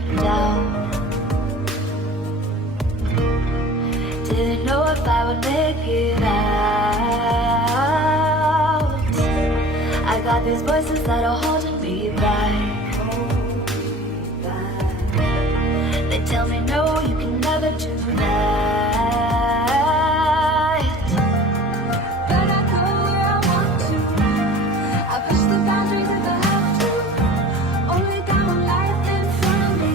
been down. Didn't know if I would make it out. I got these voices that are holding me back. They tell me no, you can never do that. But I go where I want to. I push the boundaries if I have to. Only got one life in front of me.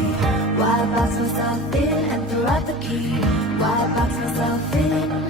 Why box myself in and throw out the key? Why box myself in?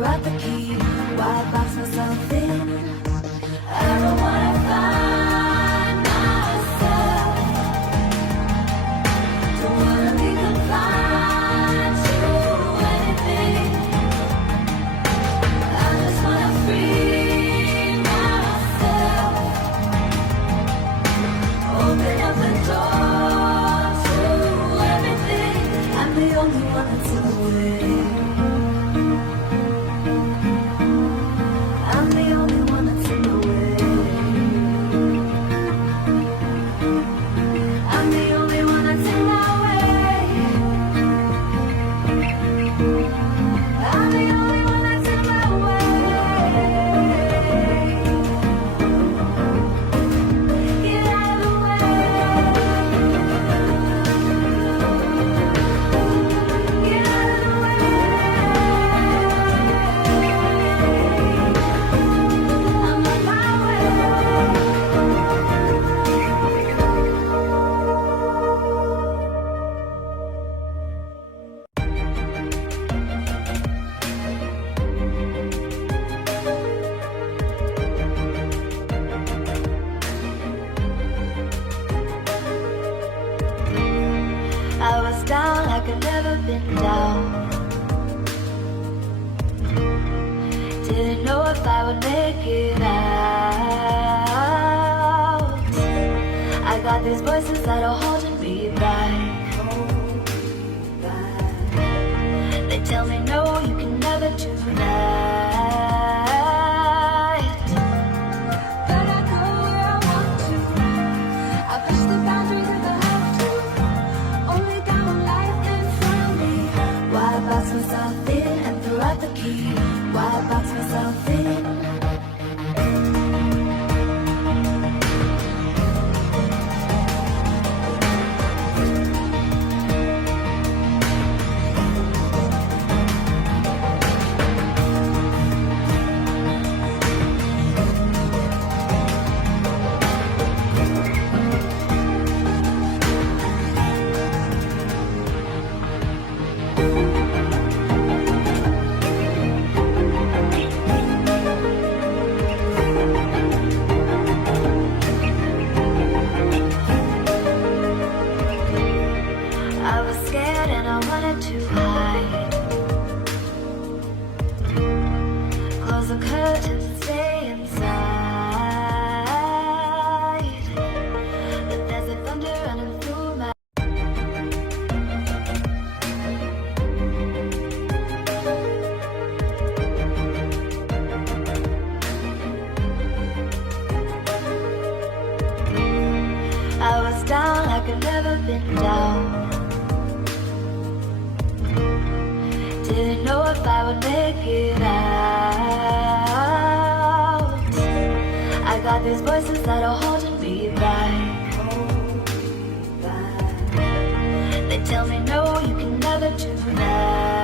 throw out the key. Why box myself in? I don't wanna find myself. Don't wanna be confined to anything. I just wanna free myself. Open up the door to everything. I'm the only one that's in the way. I'm the only one that's in the way. I'm the only one that's in my way. I'm the only one that's in my way. Get out of the way. Get out of the way. I'm on my way. I was down like I'd never been down. Didn't know if I would make it out. I got these voices that are holding me back. They tell me no, you can never do that. But I go where I want to. I push the boundaries if I have to. Only got one life in front of me. Why box myself in and throw out the key? Why box myself in? I was scared and I wanted to hide. Close the curtains and stay inside. But there's a thunder running through my. I was down like I'd never been down. Didn't know if I would make it out. I got these voices that are holding me back. They tell me no, you can never do that.